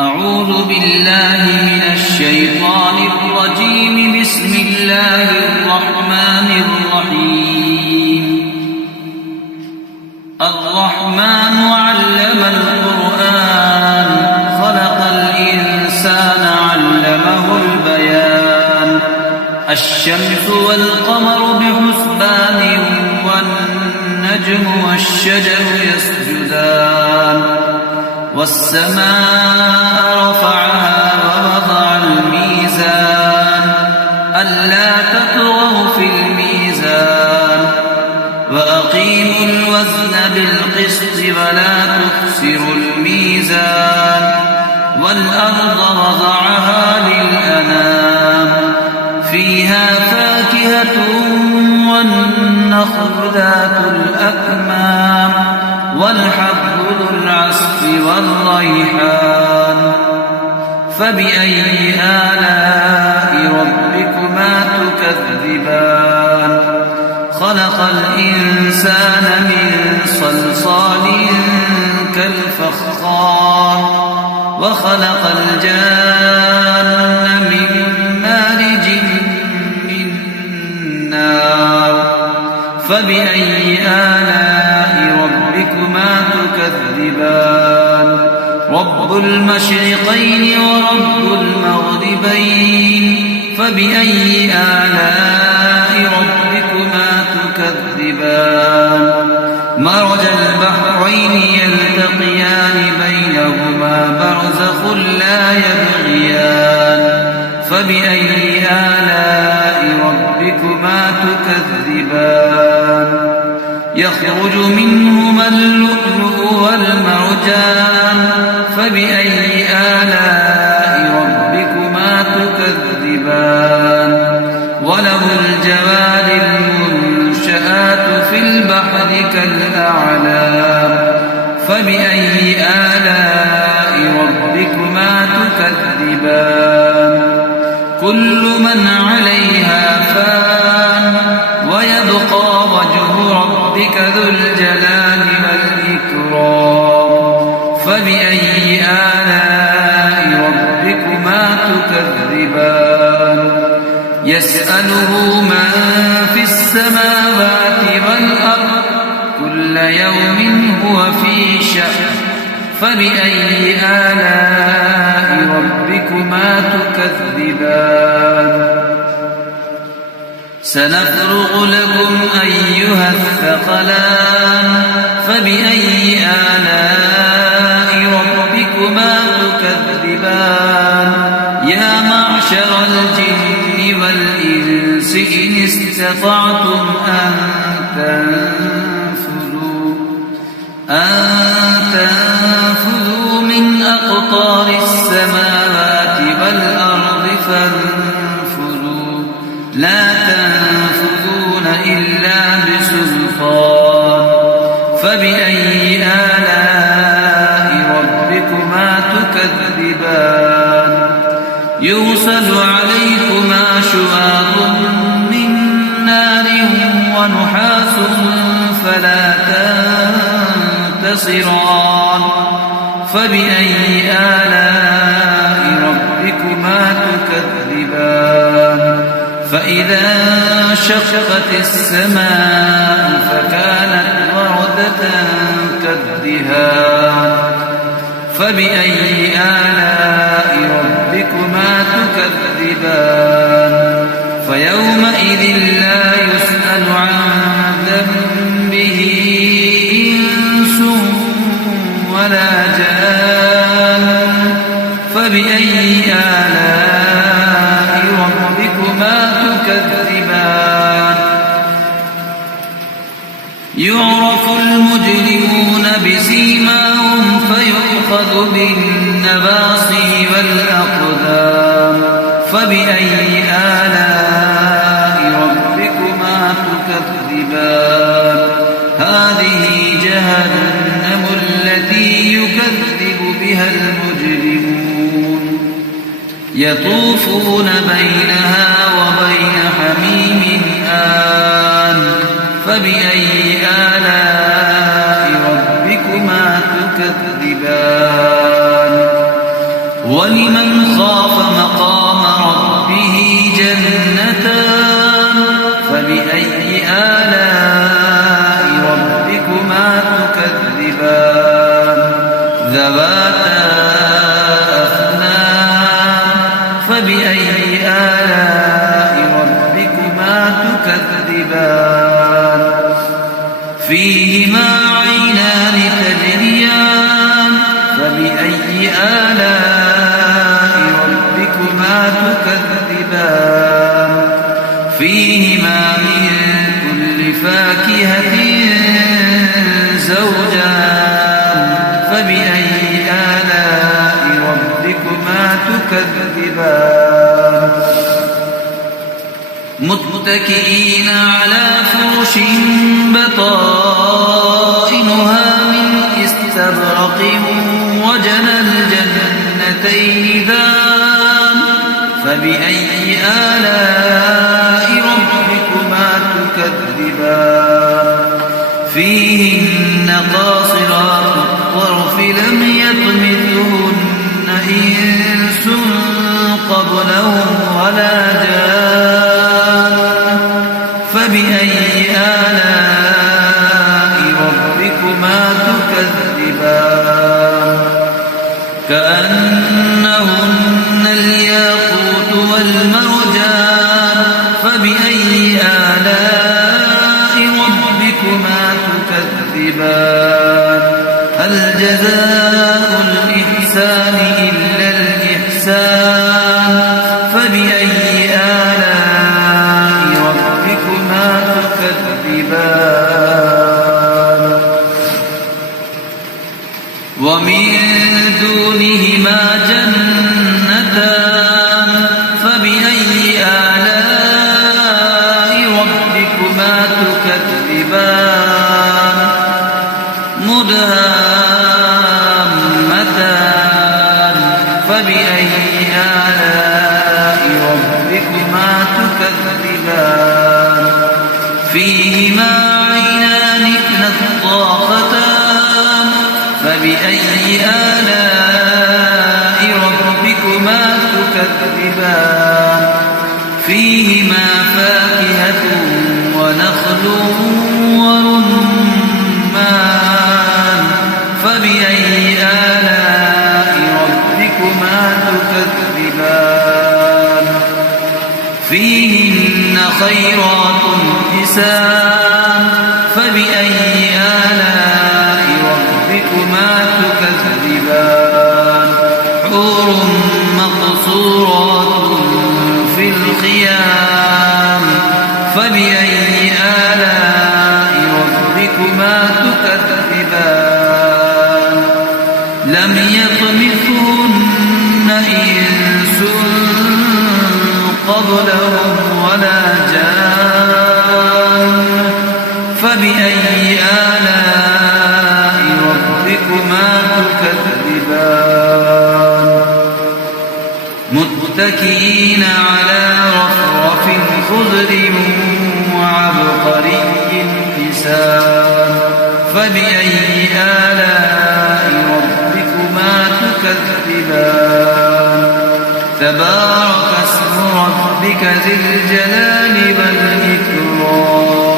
أعوذ بالله من الشيطان الرجيم. بسم الله الرحمن الرحيم. الرحمن علم القرآن خلق الإنسان علمه البيان. الشمس والقمر بحسبان والنجم والشجر يسجدان. والسماء رفعها ووضع الميزان ألا تطغوا في الميزان وأقيموا الوزن بالقسط ولا تخسروا الميزان. والأرض وضعها للأنام فيها فاكهة والنخل ذات الأكمام والحب ذو العصف والريحان. فبأي آلاء ربكما تكذبان. خلق الإنسان من صلصال كالفخار وخلق الجان من مارج من نار. فبأي آلاء ربكما تكذبان. رب المشرقين ورب المغربين. فبأي آلاء ربكما تكذبان. مرج البحرين يلتقيان بينهما برزخ لا يبغيان. فبأي آلاء ربكما تكذبان. يخرج منهما اللؤلؤ والمرجان. فبأي آلاء ربكما تكذبان. وله الجوار المنشآت في البحر كالأعلام. فبأي آلاء ربكما تكذبان. كل من عليها فان ويبقى وجه ربك ذو الجلال والإكرام. فبأي آلاء ربكما تكذبان. يسأله من في السماوات والأرض كل يوم هو في شأن. فبأي آلاء ربكما تكذبان. سنفرغ لكم أيها الثقلان. فبأي آلاء ربكما تكذبان. يا معشر الجن والإنس إن استطعتم أن تنفذوا من أقطار السماوات والأرض فانفذوا لا تنفذون إلا بسلطان. فبأي آلاء ربكما تكذبان. يرسل عليكما شواظ من نار ونحاس فلا تنتصران. فبأي آلاء ربكما تكذبان. فإذا انشقت السماء فكانت وردة كالدهان. فبأي آلاء ربكما تكذبان. فيومئذ لا يسأل عن ذنبه إنس ولا جان. فبأي آلاء ربكما تكذبان. يعرف المجرمون بسيماهم فيؤخذ بالنواصي والأقدام. فبأي آلاء ربكما تكذبان. هذه جهنم التي يكذب بها المجرمون. يطوفون بينها وبين حميم آن. فبأي آلاء ربكما تكذبان. ولمن خاف مقام ربه جنتان فبأي آلاء ربكما تكذبان ذواتا أفنان فبأي آلاء ربكما تكذبان فيهما عينان تجريان فبأي آلاء ربكما تكذبان فيهما من كل فاكهة زوجان فبأي آلاء ربكما تكذبان متكئين على فرش بطائنها من استبرق وجنى الجنتين دان فبأي آلاء ربكما تكذبان فيهن قاصرات الطرف لم يطمثهن إنس قبلهم ولا جان فبأي آلاء ربكما تكذبان كأنهن الياقوت والمرجان فبأي آلاء ربكما تكذبان هل جزاء الإحسان إلا الإحسان فبأي آلاء ربكما تكذبان ومن دونهما جنتان فبأي آلاء ربكما تكذبان مدهامتان فبأي آلاء ربكما تكذبان فيهما عينان نضاختان فبأي آلاء ربكما تكذبان فيهما فاكهة ونخل ورمان فبأي آلاء ربكما تكذبان فيهن خيرات حسان فبأي آلاء ربكما تكذبان حور مقصورات في الخيام فبأي آلاء ربكما تكذبان لم يطمثهن إنس قبلهم ولا جان فبأي آلاء ربكما تكذبان متكئين على رفرف خضر وعبقري حسان فبأي آلاء ربكما تكذبان تبارك اسم ربك ذي الجلال والإكرام